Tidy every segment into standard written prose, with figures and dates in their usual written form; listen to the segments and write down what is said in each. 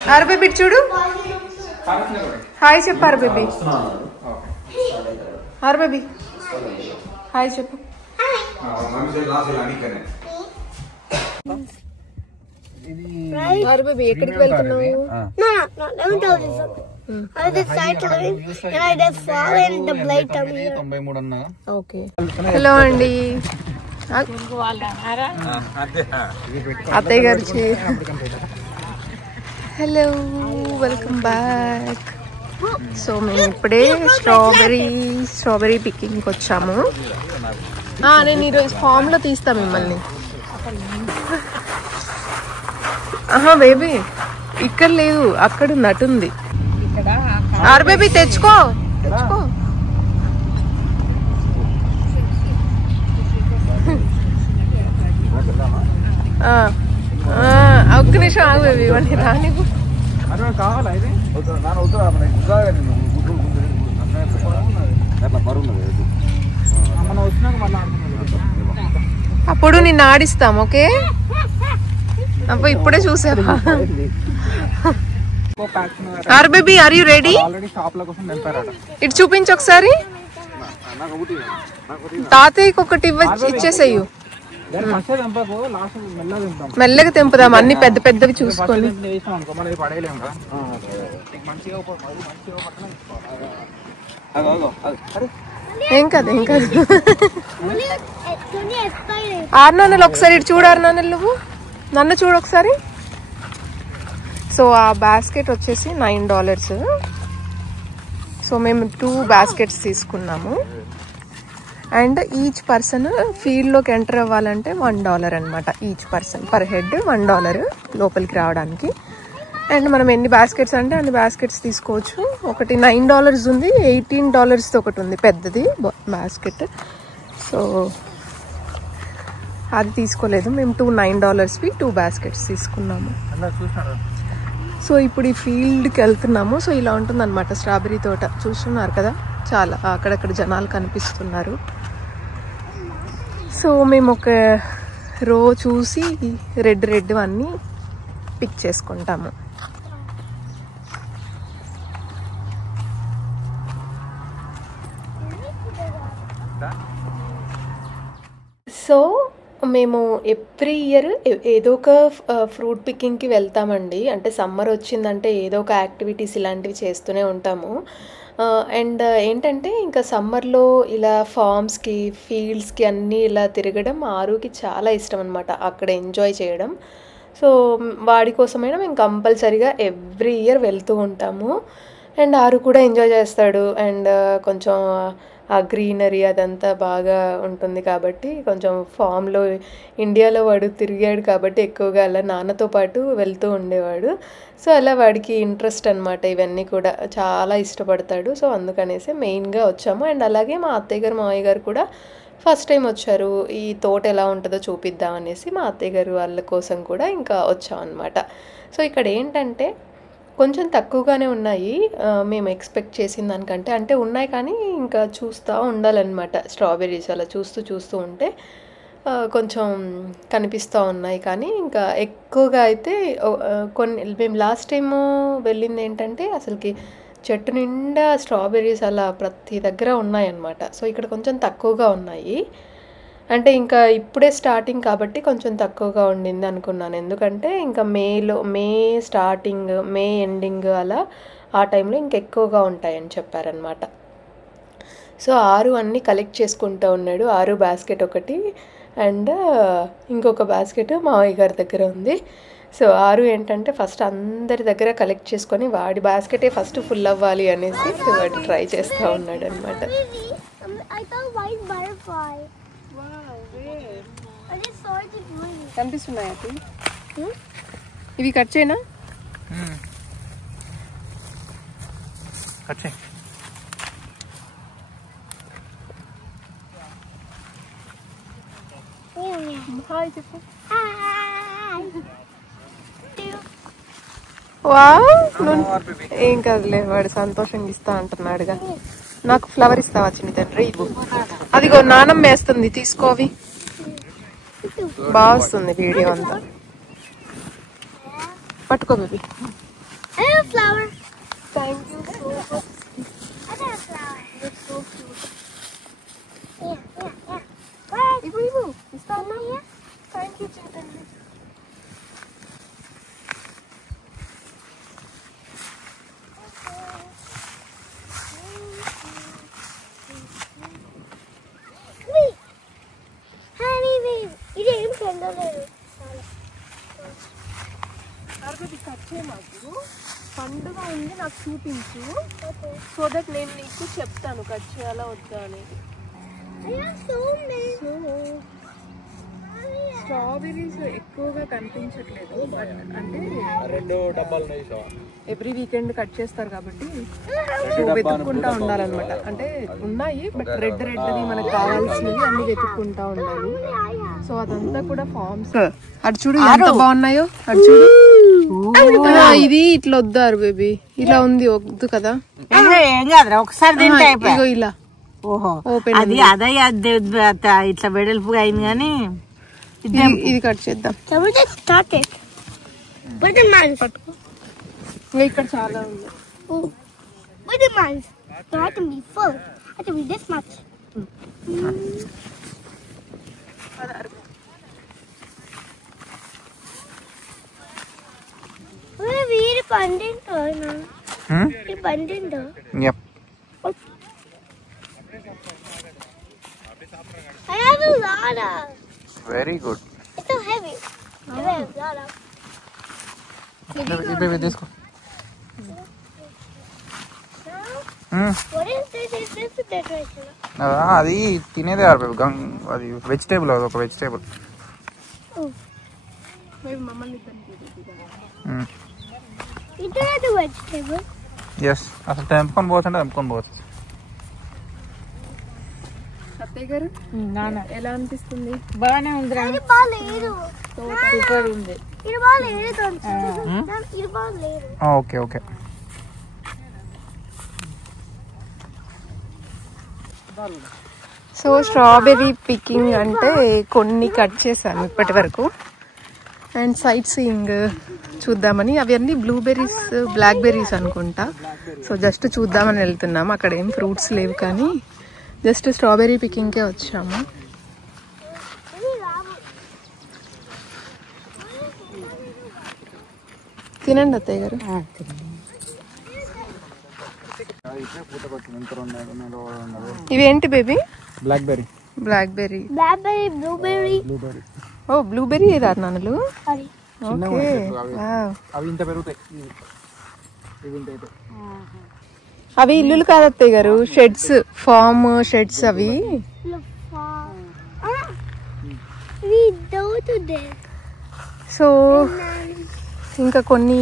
ఆరు బేబీ చూడు, హాయ్ చెప్పు ఆరు బేబీ. ఆరు బేబీ హాయ్ చెప్పు. ఆరు బేబీ ఎక్కడికి వెళ్తున్నావు? హలో అండి, అత్తయ్య గారు. Hello, welcome back. సో మేము ఇప్పుడే స్ట్రాబెరీ పికింగ్కి వచ్చాము. నేను ఈరోజు ఫామ్ లో తీస్తా మిమ్మల్ని. బేబీ ఇక్కడ లేదు, అక్కడ నటుంది. ఆరు బేబీ తెచ్చుకో. ఒక్క నిమిషం ఆగు బేబీ, ఇవన్నీ రాని. అప్పుడు నిన్ను ఆడిస్తాం, ఓకే? అబ్బా ఇప్పుడే చూసావా? Our baby are you ready? ఇటు చూపించు ఒకసారి. తాతయ్యకి ఒకటి ఇచ్చేసేయు. మెల్లగా తెంపుదాం, అన్ని పెద్ద పెద్దవి చూసుకొని. ఏం కాదు. ఆరు నాన్నలు ఒకసారి ఇటు చూడు. ఆరు నాన్నలు నువ్వు నన్ను చూడు ఒకసారి. సో ఆ బాస్కెట్ వచ్చేసి $9. సో మేము 2 బాస్కెట్స్ తీసుకున్నాము. అండ్ ఈచ్ పర్సన్ ఫీల్డ్లోకి ఎంటర్ అవ్వాలంటే $1 అనమాట. ఈచ్ పర్సన్ పర్ హెడ్ $1 లోపలికి రావడానికి. అండ్ మనం ఎన్ని బాస్కెట్స్ అంటే అన్ని బాస్కెట్స్ తీసుకోవచ్చు. ఒకటి $9 ఉంది, $18 ఒకటి ఉంది పెద్దది బాస్కెట్. సో అది తీసుకోలేదు మేము. $9వి 2 బాస్కెట్స్ తీసుకున్నాము. సో ఇప్పుడు ఈ ఫీల్డ్కి వెళ్తున్నాము. సో ఇలా ఉంటుంది అనమాట స్ట్రాబెరీ తోట. చూస్తున్నారు కదా, చాలా అక్కడక్కడ జనాలు కనిపిస్తున్నారు. సో మేము ఒక రో చూసి రెడ్ అన్నీ పిక్ చేసుకుంటాము. సో మేము ఎవ్రీ ఇయర్ ఏదో ఒక ఫ్రూట్ పికింగ్కి వెళ్తామండి. అంటే సమ్మర్ వచ్చిందంటే ఏదో ఒక యాక్టివిటీస్ ఇలాంటివి చేస్తూనే ఉంటాము. అండ్ ఏంటంటే ఇంకా సమ్మర్లో ఇలా ఫార్మ్స్కి, ఫీల్డ్స్కి అన్నీ ఇలా తిరగడం ఆరుకి చాలా ఇష్టం అనమాట, అక్కడ ఎంజాయ్ చేయడం. సో వాడి కోసమైనా మేము కంపల్సరీగా ఎవ్రీ ఇయర్ వెళ్తూ ఉంటాము. అండ్ ఆరు కూడా ఎంజాయ్ చేస్తాడు. అండ్ కొంచెం ఆ గ్రీనరీ అదంతా బాగా ఉంటుంది కాబట్టి, కొంచెం ఫామ్లో ఇండియాలో వాడు తిరిగాడు కాబట్టి ఎక్కువగా అలా నాన్నతో పాటు వెళ్తూ ఉండేవాడు. సో అలా వాడికి ఇంట్రెస్ట్ అనమాట, ఇవన్నీ కూడా చాలా ఇష్టపడతాడు. సో అందుకనేసి మెయిన్గా వచ్చాము. అండ్ అలాగే మా అత్తయ్య గారు మావయ్య గారు కూడా ఫస్ట్ టైం వచ్చారు. ఈ తోట ఎలా ఉంటుందో చూపిద్దాం అనేసి మా అత్తయ్య గారు వాళ్ళ కోసం కూడా ఇంకా వచ్చాం అనమాట. సో ఇక్కడ ఏంటంటే కొంచెం తక్కువగానే ఉన్నాయి మేము ఎక్స్పెక్ట్ చేసిన దానికంటే. అంటే ఉన్నాయి కానీ ఇంకా చూస్తూ ఉండాలన్నమాట. స్ట్రాబెర్రీస్ అలా చూస్తూ ఉంటే కొంచెం కనిపిస్తూ ఉన్నాయి. కానీ ఇంకా ఎక్కువగా అయితే కొన్ని మేము లాస్ట్ టైము వెళ్ళింది ఏంటంటే అసలుకి చెట్టు నిండా స్ట్రాబెర్రీస్ అలా ప్రతి దగ్గర ఉన్నాయన్నమాట. సో ఇక్కడ కొంచెం తక్కువగా ఉన్నాయి. అంటే ఇంకా ఇప్పుడే స్టార్టింగ్ కాబట్టి కొంచెం తక్కువగా ఉండింది అనుకున్నాను. ఎందుకంటే ఇంకా మే స్టార్టింగ్, మే ఎండింగ్ అలా ఆ టైంలో ఇంకెక్కువగా ఉంటాయని చెప్పారనమాట. సో ఆరు అన్నీ కలెక్ట్ చేసుకుంటూ ఉన్నాడు. 6 బాస్కెట్ ఒకటి అండ్ ఇంకొక బాస్కెట్ మావయ్య గారి దగ్గర ఉంది. సో ఆరు ఏంటంటే ఫస్ట్ అందరి దగ్గర కలెక్ట్ చేసుకొని వాడి బాస్కెటే ఫస్ట్ ఫుల్ అవ్వాలి అనేసి వాడు ట్రై చేస్తూ ఉన్నాడు అనమాట. కనిపిస్తున్నాయా ఇవి? కట్ చేయనా? హాయ్ చెప్పు. ఏం కాదులే, వాడు సంతోషంగా ఇస్తా అంటున్నాడుగా. నాకు ఫ్లవర్ ఇస్తావా చిన్ని తండ్రి? ఇవ్వు. అదిగో నానమ్మ వేస్తుంది, తీసుకోవి. బాగా వస్తుంది వీడియో అంతా. పట్టుకో బేబీ. పండుగ ఉంది, నాకు చూపించు. సో దట్ నేను నీకు చెప్తాను కట్ చేయాలా వద్దా అనేది. స్ట్రాబెర్రీస్ ఎక్కువగా కనిపించట్లేదు, బట్ అంటే 2 డబ్బాలు ఎవ్రీ వీకెండ్ కట్ చేస్తారు కాబట్టి సో వెతుక్కుంటా ఉండాలన్నమాట. అంటే ఉన్నాయి బట్ రెడ్ది మనకు కావాల్సినవి అన్ని వెతుక్కుంటా ఉండాలి. సో అదంతా కూడా ఫార్మ్స్. అటు చూడు ఎంత బాగున్నాయో, అటు చూడు. ఇది ఇట్లా వద్దారు బేబీ, ఇలా ఉంది వద్దు కదా. ఒకసారి ఇగో ఇలా ఓపెన్ ఇట్లా వెడల్పుగా అయింది కానీ ఇది కట్ చేద్దాం. ఇక్కడ చాలా ఉంది. Very good. It's so heavy. Baby, this go. What is this? Is this a decoration? అది తినేదే అది వెజిటేబుల్, అది ఒక vegetable. It is a vegetable. Yes, అసలు తెంపుకొని పోవచ్చు అంటే తెంపుకొని పోవచ్చు. అత్తయ్య గారు ఎలా అనిపిస్తుంది? బాగానే ఉందిరా, సూపర్ ఉంది. Okay okay. So strawberry picking అంటే కొన్ని కట్ చేశాను ఇప్పటి వరకు, అండ్ సైట్ సీయింగ్ చూద్దామని. అవన్నీ బ్లూబెర్రీస్, బ్లాక్ బెర్రీస్ అనుకుంటా. సో జస్ట్ చూద్దామని వెళ్తున్నాము. అక్కడ ఏం ఫ్రూట్స్ లేవు కానీ జస్ట్ స్ట్రాబెర్రీ పికింగ్కే వచ్చాము. తినండి అత్తయ్య గారు. ఇవేంటి బేబీ? బ్లాక్బెర్రీ. Blackberry, blueberry. ఓ బ్లూబెర్రీ ఏదా నాన్నలు? ఓకే. అవి ఇల్లులు కాదు అత్తయ్య గారు, షెడ్స్, ఫార్మ్ షెడ్స్ అవి. సో ఇంకా కొన్ని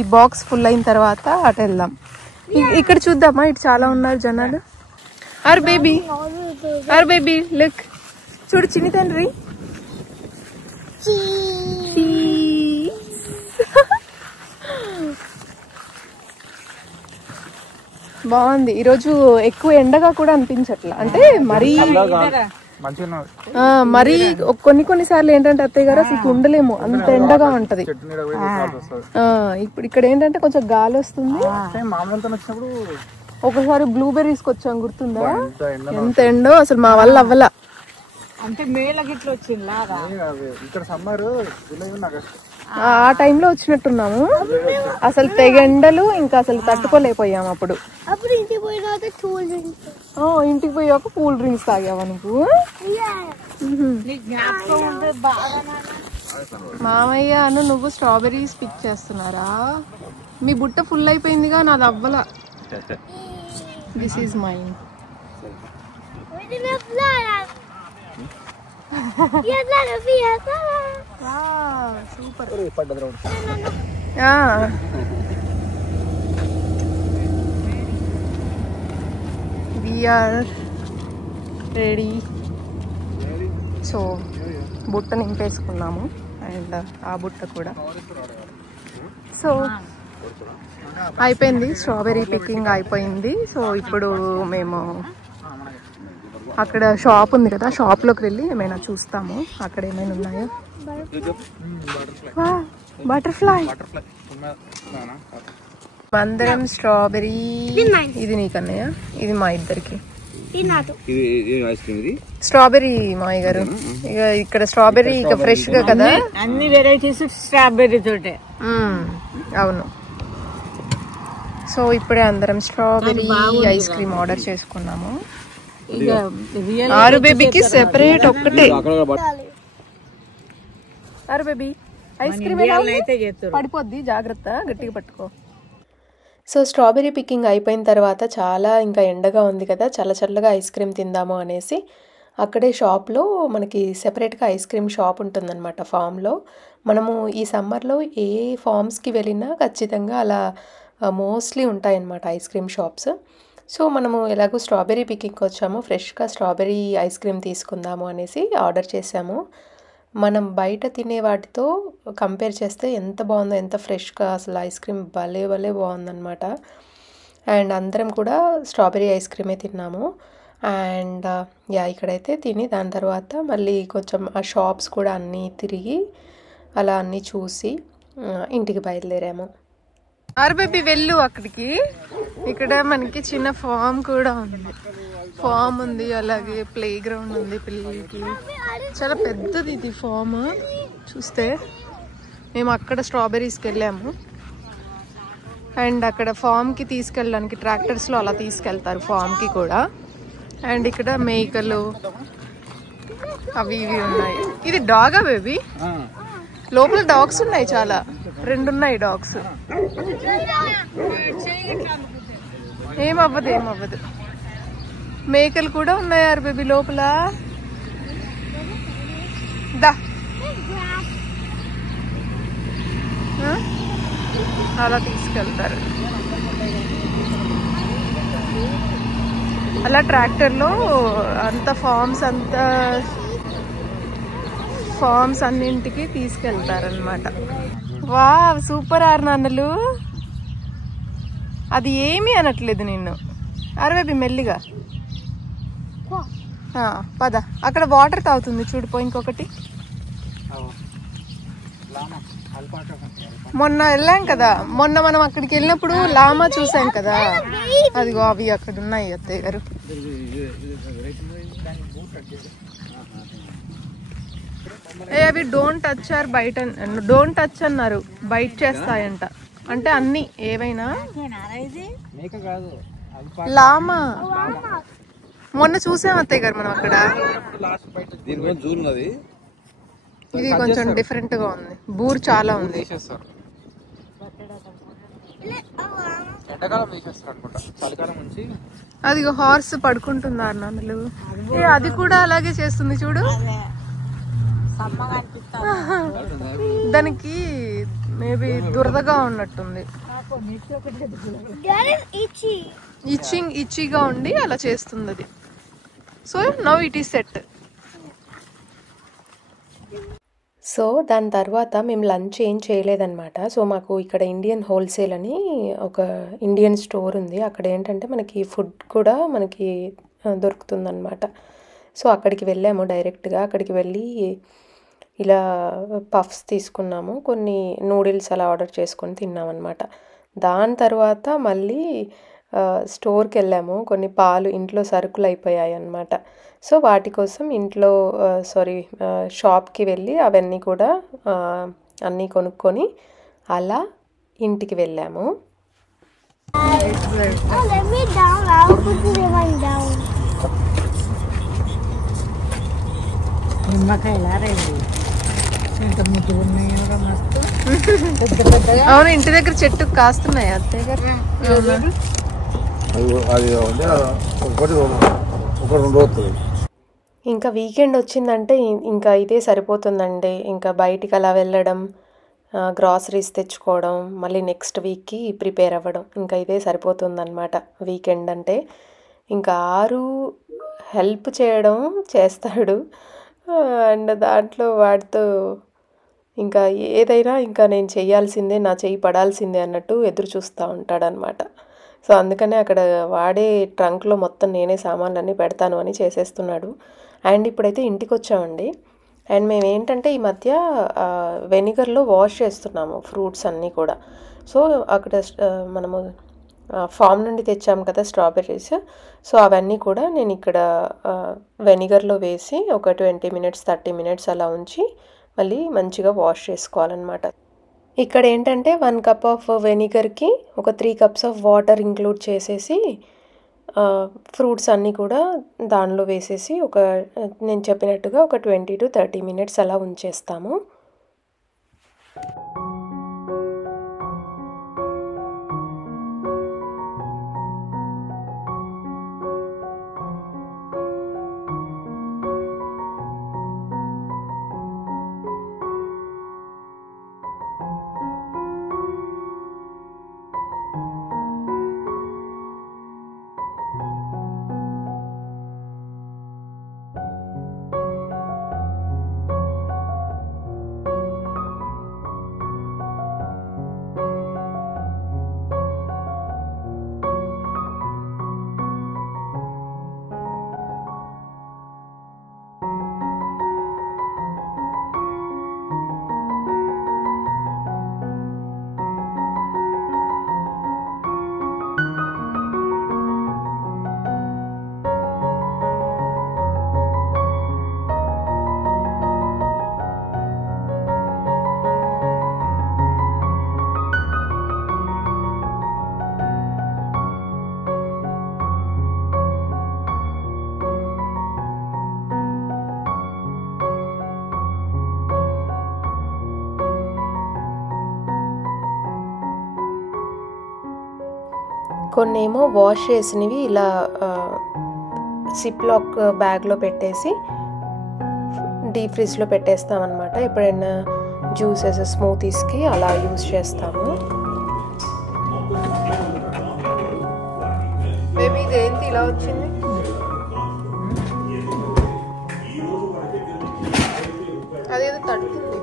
ఈ బాక్స్ ఫుల్ అయిన తర్వాత అటు వెళ్దాం. ఇక్కడ చూద్దామా, ఇటు చాలా ఉన్నారు జనాలు. Our baby, our baby look, చూడు చిన్ని తండ్రి. బాగుంది. ఈరోజు ఎక్కువ ఎండగా కూడా అనిపించట్లా, అంటే మరీ మరి కొన్ని సార్లు ఏంటంటే అత్తయ్య గారు అసలు ఉండలేము, అంత ఎండగా ఉంటది. ఇప్పుడు ఇక్కడ ఏంటంటే కొంచెం గాలి వస్తుంది. ఒకసారి బ్లూబెర్రీస్ వచ్చాం, గుర్తుందా? ఎంత ఎండో అసలు మా వల్ల అవ్వలా. అంటే మేళకి ఇట్లా వచ్చింది ఆ టైంలో వచ్చినట్టున్నాము. అసలు తెగెండలు, ఇంకా అసలు తట్టుకోలేకపోయాము అప్పుడు. ఇంటికి పోయాక కూల్ డ్రింక్స్ తాగావా నువ్వు? మామయ్య అను నువ్వు స్ట్రాబెర్రీస్ పిక్ చేస్తున్నారా? మీ బుట్ట ఫుల్ అయిపోయిందిగా, నాది అవ్వలా. This is mine. Super. We are ready. So బుట్ట నింపేసుకున్నాము, అండ్ ఆ బుట్ట కూడా. సో అయిపోయింది, స్ట్రాబెర్రీ పికింగ్ అయిపోయింది. సో ఇప్పుడు మేము అక్కడ షాప్ ఉంది కదా, షాప్లోకి వెళ్ళి ఏమైనా చూస్తాము, అక్కడ ఏమైనా ఉన్నాయో. బటర్ఫ్లై. అందరం స్ట్రాబెర్రీ. ఇది నీకన్నయ్య, ఇది మా ఇద్దరికి. స్ట్రాబెర్రీ మాయ గారు, ఇక ఇక్కడ స్ట్రాబెర్రీ ఇక ఫ్రెష్ గా కదా, అన్ని వెరైటీస్ స్ట్రాబెర్రీ తోటే. అవును. సో ఇప్పుడే అందరం స్ట్రాబెర్రీ ఐస్ క్రీమ్ ఆర్డర్ చేసుకున్నాము. ఆరు బేబీకి సెపరేట్ ఒక్కటే. ఆరు బేబీ ఐస్ క్రీమ్ అయితే చేస్తారు. పడిపోద్ది, జాగ్రత్త, గట్టిగా పట్టుకో. సో స్ట్రాబెర్రీ పికింగ్ అయిపోయిన తర్వాత చాలా ఇంకా ఎండగా ఉంది కదా, చల్లగా ఐస్ క్రీమ్ తిందాము అనేసి అక్కడే షాప్లో మనకి సెపరేట్గా ఐస్ క్రీమ్ షాప్ ఉంటుందన్నమాట ఫామ్లో. మనము ఈ సమ్మర్లో ఏ ఫామ్స్కి వెళ్ళినా ఖచ్చితంగా అలా మోస్ట్లీ ఉంటాయన్నమాట ఐస్ క్రీమ్ షాప్స్. సో మనము ఎలాగో స్ట్రాబెర్రీ పికింగ్కి వచ్చాము, ఫ్రెష్గా స్ట్రాబెర్రీ ఐస్ క్రీమ్ తీసుకుందాము అనేసి ఆర్డర్ చేసాము. మనం బయట తినే వాటితో కంపేర్ చేస్తే ఎంత బాగుందో, ఎంత ఫ్రెష్గా, అసలు ఐస్ క్రీమ్ భలే బాగుందన్నమాట. అండ్ అందరం కూడా స్ట్రాబెర్రీ ఐస్ క్రీమే తిన్నాము. అండ్ ఇక్కడైతే తిని దాని తర్వాత మళ్ళీ కొంచెం ఆ షాప్స్ కూడా అన్నీ తిరిగి అలా అన్నీ చూసి ఇంటికి బయలుదేరాము. ఆర్బేబీ వెళ్ళు అక్కడికి. ఇక్కడ మనకి చిన్న ఫామ్ కూడా ఉంది, ఫామ్ ఉంది, అలాగే ప్లే గ్రౌండ్ ఉంది పిల్లలకి. చాలా పెద్దది ఇది ఫామ్. చూస్తే మేము అక్కడ స్ట్రాబెర్రీస్కి వెళ్ళాము. అండ్ అక్కడ ఫామ్కి తీసుకెళ్ళడానికి ట్రాక్టర్స్లో అలా తీసుకెళ్తారు ఫామ్కి కూడా. అండ్ ఇక్కడ మేకలు అవి ఇవి ఉన్నాయి. ఇది డాగా బేబీ? లోపల డాగ్స్ ఉన్నాయి, చాలా 2 ఉన్నాయి డాగ్స్. ఏమవ్వదు. మేకలు కూడా ఉన్నాయి బేబీ లోపల. దా అలా తీసుకెళ్తారు. అలా ట్రాక్టర్లో అంత ఫార్మ్స్ అన్నింటికి తీసుకెళ్తారనమాట. వా సూపర్ నాన్నలు. అది ఏమీ అనట్లేదు నిన్ను. అరవేబి మెల్లిగా పద. అక్కడ వాటర్ తాగుతుంది చూడిపో. ఇంకొకటి మొన్న వెళ్ళాం కదా, మొన్న మనం అక్కడికి వెళ్ళినప్పుడు లామా చూసాం కదా, అదిగో అవి అక్కడ ఉన్నాయి అత్తయ్య గారు. అవి డోంట్ టచ్ ఆర్ బయట, డోంట్ టచ్ అన్నారు, బైట్ చేస్తాయంట. అంటే అన్ని ఏవైనా. లామా మొన్న చూసాం అత్తయ్య గారు మనం అక్కడ. ఇది కొంచెం డిఫరెంట్ గా ఉంది, బూర్ చాలా ఉంది. అదిగో హార్స్ పడుకుంటున్నారు నాన్నలు. అది కూడా అలాగే చేస్తుంది చూడు. దానికి మేబీ దురదగా ఉన్నట్టుంది, ఇచ్చిగా ఉండి అలా చేస్తుంది అది. So now it is set. So దాని తర్వాత మేము లంచ్ ఏం చేయలేదన్నమాట. సో మాకు ఇక్కడ ఇండియన్ హోల్సేల్ అని ఒక ఇండియన్ స్టోర్ ఉంది. అక్కడ ఏంటంటే మనకి ఫుడ్ కూడా మనకి దొరుకుతుందన్నమాట. సో అక్కడికి వెళ్ళాము డైరెక్ట్గా. అక్కడికి వెళ్ళి ఇలా పఫ్స్ తీసుకున్నాము, కొన్ని నూడిల్స్ అలా ఆర్డర్ చేసుకొని తిన్నామన్నమాట. దాని తర్వాత మళ్ళీ స్టోర్కి వెళ్ళాము. కొన్ని పాలు, ఇంట్లో సరుకులు అయిపోయాయి అన్నమాట. సో వాటి కోసం ఇంట్లో షాప్కి వెళ్ళి అవన్నీ కూడా అన్నీ కొనుక్కొని అలా ఇంటికి వెళ్ళాము. అవును, ఇంటి దగ్గర చెట్టు కాస్తున్నాయి అత్తయ్య గారు. ఇంకా వీకెండ్ వచ్చిందంటే ఇంకా ఇదే సరిపోతుందండి. ఇంకా బయటికి అలా వెళ్ళడం, గ్రాసరీస్ తెచ్చుకోవడం, మళ్ళీ నెక్స్ట్ వీక్కి ప్రిపేర్ అవ్వడం, ఇంకా ఇదే సరిపోతుందన్నమాట వీకెండ్ అంటే. ఇంకా ఆరు హెల్ప్ చేయడం చేస్తాడు. అండ్ దాంట్లో వాడితో ఇంకా ఏదైనా ఇంకా నేను చేయాల్సిందే, నా చెయ్యి పడాల్సిందే అన్నట్టు ఎదురు చూస్తూ ఉంటాడనమాట. సో అందుకనే అక్కడ వాడే ట్రంక్లో మొత్తం నేనే సామాన్లన్నీ పెడతాను అని చేసేస్తున్నాడు. అండ్ ఇప్పుడైతే ఇంటికి వచ్చామండి. అండ్ మేము ఏంటంటే ఈ మధ్య వెనిగర్లో వాష్ చేస్తున్నాము ఫ్రూట్స్ అన్నీ కూడా. సో అక్కడ మనము ఫామ్ నుండి తెచ్చాము కదా స్ట్రాబెర్రీస్. సో అవన్నీ కూడా నేను ఇక్కడ వెనిగర్లో వేసి ఒక 20 minutes 30 minutes అలా ఉంచి మళ్ళీ మంచిగా వాష్ చేసుకోవాలన్నమాట. ఇక్కడ ఏంటంటే 1 cup ఆఫ్ వెనిగర్కి ఒక 3 cups ఆఫ్ వాటర్ ఇంక్లూడ్ చేసేసి ఫ్రూట్స్ అన్నీ కూడా దానిలో వేసేసి నేను చెప్పినట్టుగా ఒక 20 to 30 minutes అలా ఉంచేస్తాము. కొన్నేమో వాష్ చేసినవి ఇలా సిప్ లాక్ బ్యాగ్లో పెట్టేసి డీప్ ఫ్రిడ్జ్లో పెట్టేస్తామన్నమాట. ఎప్పుడైనా జ్యూసెస్ స్మూతీస్కి అలా యూస్ చేస్తాము. బేబీ ఇదేంటి ఇలా వచ్చింది? అదేదో తడుతుంది.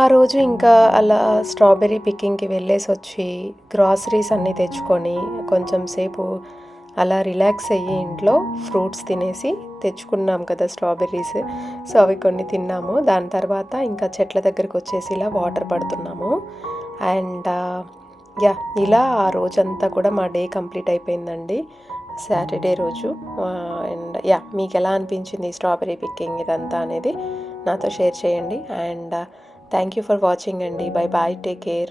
ఆ రోజు ఇంకా అలా స్ట్రాబెర్రీ పికింగ్కి వెళ్ళేసి వచ్చి గ్రాసరీస్ అన్నీ తెచ్చుకొని కొంచెం సేపు అలా రిలాక్స్ అయ్యి ఇంట్లో ఫ్రూట్స్ తినేసి తెచ్చుకున్నాం కదా స్ట్రాబెర్రీస్. సో అవి కొన్ని తిన్నాము. దాని తర్వాత ఇంకా చెట్ల దగ్గరికి వచ్చేసి ఇలా వాటర్ పడుతున్నాము. అండ్ ఇలా ఆ రోజంతా కూడా మా డే కంప్లీట్ అయిపోయిందండి, సాటర్డే రోజు. అండ్ మీకు ఎలా అనిపించింది స్ట్రాబెర్రీ పికింగ్ ఇదంతా అనేది నాతో షేర్ చేయండి. And thank you for watching అండి. Bye bye, take care.